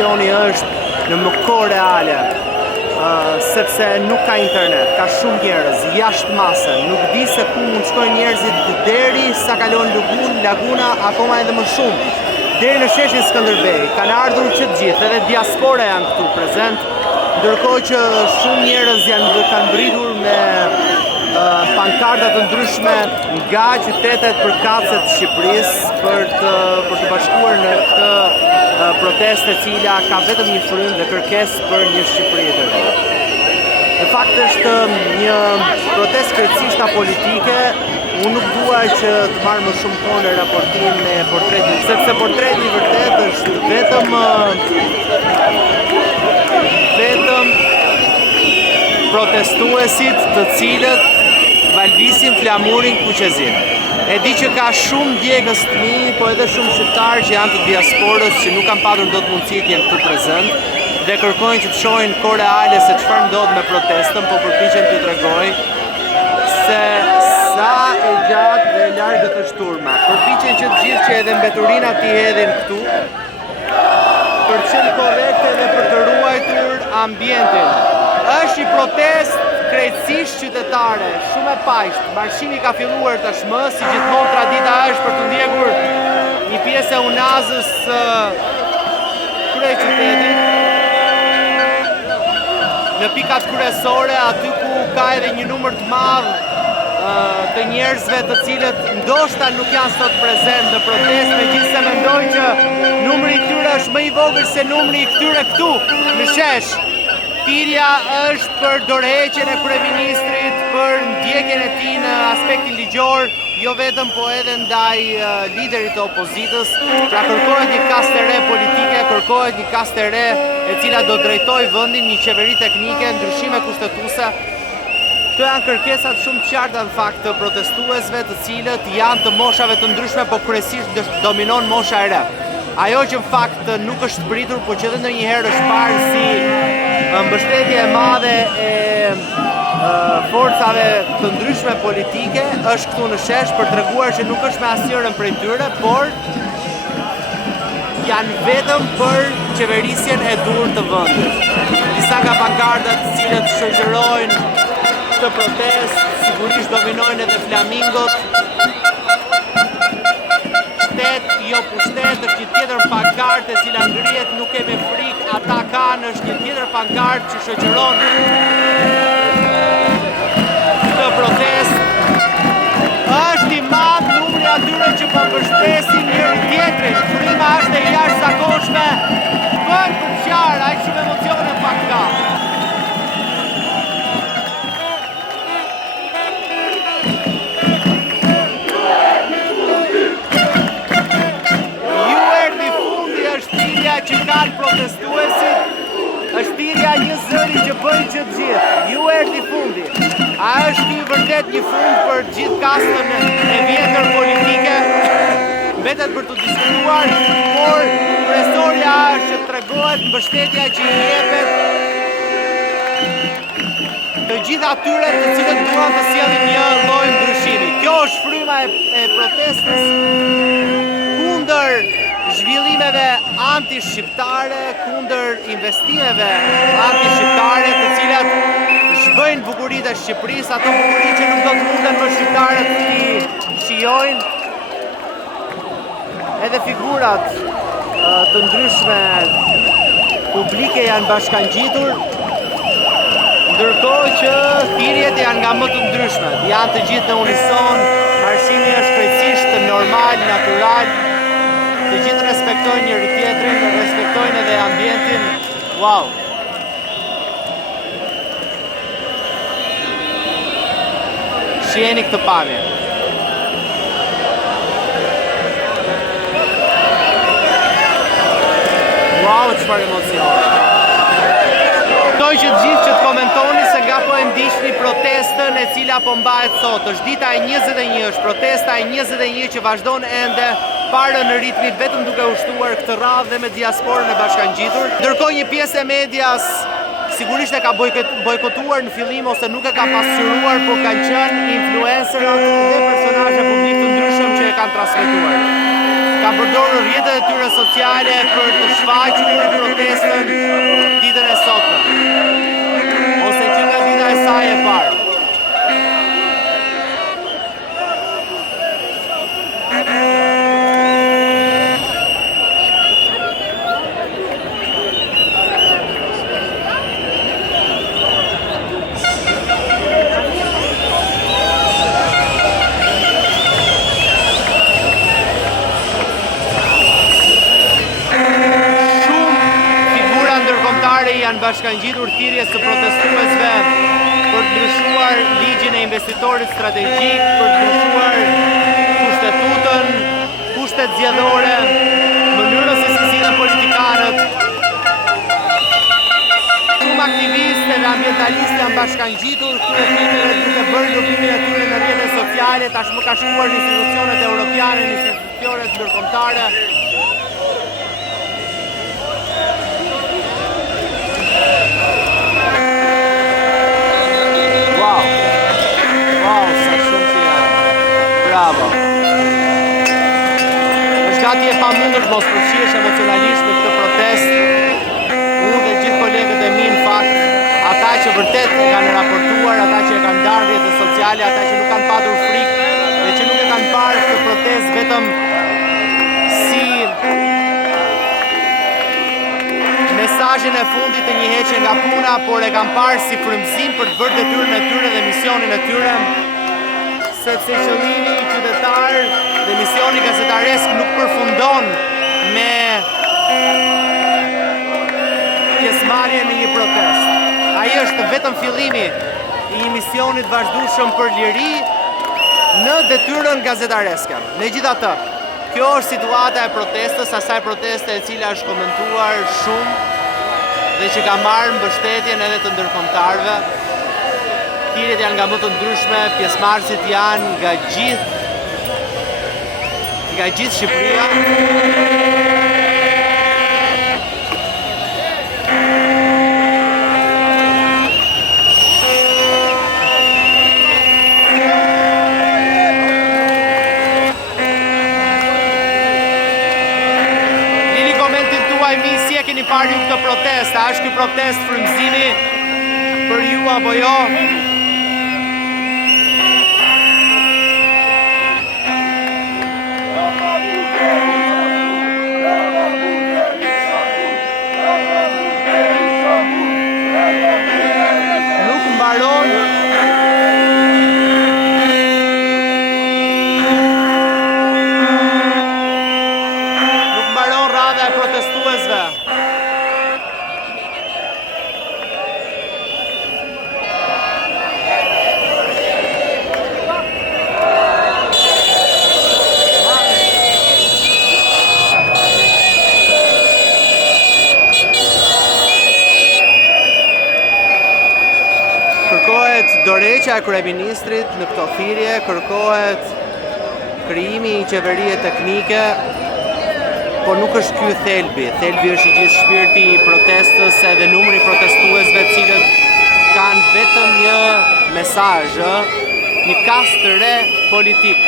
emocioni është në më kohë reale, sepse nuk ka internet, ka shumë njerëz, jashtë mase, nuk di se ku mund shkojnë njerëzit deri sa kalon laguna, akoma edhe më shumë, deri në sheshin Skënderbej, kanë ardhur që të gjithë, edhe diaspora janë këtu prezent, ndërkohë që shumë njerëz kanë mbritur me pankarta të ndryshme nga qytetet përkatëse të Shqipërisë për të bashkuar në këtë protestë e cila ka vetëm një frym dhe kërkesë për një Shqipëri të re. Në fakt është një protestë krejtësisht politike. Unë nuk dua që të marr më shumë kohë në raportim me portretin, sepse portreti i vërtet është vetëm protestuesit të cilët valvisin flamurin kuqezin. E di që ka shumë djegës të mi, po edhe shumë shqiptarë që janë të diasporës që nuk kanë patur dot mundësi të jenë këtu prezent dhe kërkojnë që të shohin kohë reale se çfarë ndodh me protestën, po përpiqen t'ju tregoj se sa e gjatë dhe e largët është turma. Përpiqen që të gjithë që edhe mbeturinat t'i hedhin këtu për të qenë korrekte dhe për të ruajtur ambientin. Është një protestë krejtësisht qytetare, shumë e paqët. Marshimi ka filluar tashmë, si gjithmonë tradita është për të ndjekur një pjesë e unazës krye qytetit. Në pikat kryesore, aty ku ka edhe një numër të madh të njerëzve të cilët ndoshta nuk janë sot prezent në protestë, megjithëse mendoj që numri i këtyre është më i vogël se numri i këtyre këtu në shesh. Thirrja është për dorëheqjen e kryeministrit, për ndjekjen e tij në aspektin ligjor, jo vetëm po edhe ndaj liderit të opozitës. Pra kërkohet një kastë e re politike, kërkohet një kastë e re e cila do drejtojë vendin, një qeveri teknike, ndryshime kushtetuese. Këto janë kërkesat shumë të qarta në fakt të protestuesve, të cilët janë të moshave të ndryshme, po kryesisht dominon mosha e re. Ajo që në fakt nuk është pritur, po që edhe ndonjëherë është parë si mbështetje e madhe e forcave të ndryshme politike, është këtu në shesh për treguar që nuk është me asnjërin prej tyre, por janë vetëm për qeverisjen e dur të vendit. Disa nga pankartat të cilët shoqërojnë këtë protestë, sigurisht dominojnë edhe flamingot. Jo pushtet, është një tjetër pankartë e cila ngrihet, nuk kemi frikë, ata kanë, është një tjetër pankartë që shoqëron këtë protestë. Është i madh numri atyre që po mbështesin njëri tjetrin. Fryma është e jashtëzakonshme. Bëhet për qartë, aq shumë emocione pak ka. Që kanë protestuesit, është thirrja një zëri që bëjnë që të gjithë. Ju erdhi fundi. A është ky vërtet një fund për gjithë kastën e vjetër politike? Vetet për të diskutuar, por kryesorja është që tregohet mbështetja që i jepet të gjithë atyre të cilët duan të sjellin një lloj ndryshimi. Kjo është fryma e protestës kundër zhvillimeve anti-shqiptare, kundër investimeve anti-shqiptare, të cilat zhbëjnë bukuritë e Shqipërisë, ato bukuri që nuk do të munden më shqiptarët të shijojnë. Edhe figurat të ndryshme publike janë bashkangjitur, ndërkohë që thirrjet janë nga më të ndryshmet, janë të gjithë në unison, marshimi është krejtësisht normal, natyral. Të gjithë respektojnë njëri tjetrin, respektojnë edhe ambientin. Wow! Shiheni këtë pamje. Wow, çfarë emocione. Doj që të gjithë që të komentoni se nga po e ndiqni protestën e cila po mbahet sot. Është dita e 21, është protesta e 21 që vazhdon ende parë në ritmit vetëm duke ushtuar këtë radhë dhe me diasporën e bashkangjitur. Ndërkohë një pjesë e medias sigurisht e ka bojkotuar në fillim ose nuk e ka pasqyruar, por kanë qenë influencerat dhe personazhe publik të ndryshëm që e kanë transmetuar. Ka përdorur rrjetet e tyre sociale për të shfaqur protestën ditën e sotme, ose që nga dita e saj e parë. Janë bashkangjitur thirrjes së protestuesve për të ndryshuar ligjin e investitorit strategjik, për të ndryshuar kushtetutën, kushtet zgjedhore, mënyrën se si sillen politikanët. Shumë aktivistë dhe ambientalistë janë bashkangjitur këtyre thirrjeve duke bërë lupimin e tyre në rrjetet sociale, tashmë ka shkuar në institucionet europiane, në institucionet ndërkombëtare. Është gati e pamundur të mos përfshihesh emocionalisht në këtë protest. Unë dhe gjithë kolegët e mi në fakt, ata që vërtet e kanë raportuar, ata që e kanë ndarë rrjetet sociale, ata që nuk kanë patur frikë dhe që nuk e kanë parë këtë protest vetëm si mesazhin e fundit të një heqje nga puna, por e kanë parë si frymëzim për të bërë detyrën e tyre dhe misionin e tyre. Sepse qëllimi qytetar dhe misioni gazetaresk nuk përfundon me pjesëmarrje në një protest. Ai është vetëm fillimi i një misionit vazhdueshëm për liri në detyrën gazetareske. Megjithatë, kjo është situata e protestës, asaj proteste e cila është komentuar shumë dhe që ka marrë mbështetjen edhe të ndërkombëtarëve. Thirrjet janë nga më të ndryshme, pjesëmarrësit janë nga gjithë Shqipëria. Lini komentin tuaj mi si e keni parë ju këtë protest, a është ky protest frymëzimi për ju apo jo? Dorëheqja e kryeministrit në këto thirrje, kërkohet krijimi i qeverie teknike, por nuk është ky thelbi. Thelbi është i gjithë shpirti i protestës edhe numri protestuesve të cilët kanë vetëm një mesazh, një kast të re politik.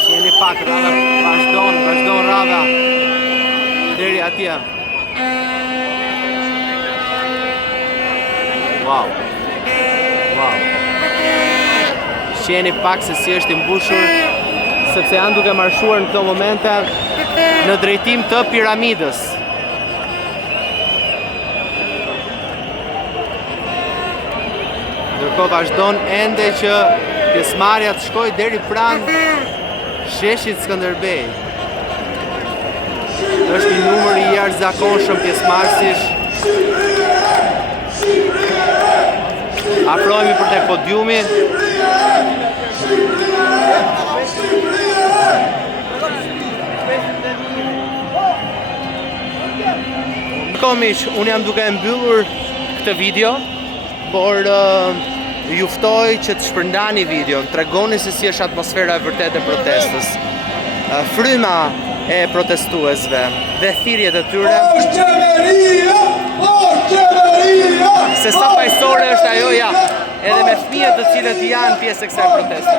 Shihni pak, rradha vazhdon rradha deri atje. Wow. Shihni pak se si është i mbushur, sepse janë duke marshuar në këto momente në drejtim të piramidës. Ndërkohë vazhdon ende që pjesëmarrja të shkojë deri pranë sheshit Skënderbej. Është një numër i jashtëzakonshëm pjesëmarrësish. Afrohemi për tek podiumi. Komiq, unë jam duke mbyllur këtë video, por ju ftoj që të shpërndani videon, tregoni se si është atmosfera e vërtetë e protestës. Fryma e protestuesve dhe thirrjet e tyre. Se sa paqësore është ajo, ja. edhe me fëmijët të cilët janë pjesë e kësaj proteste.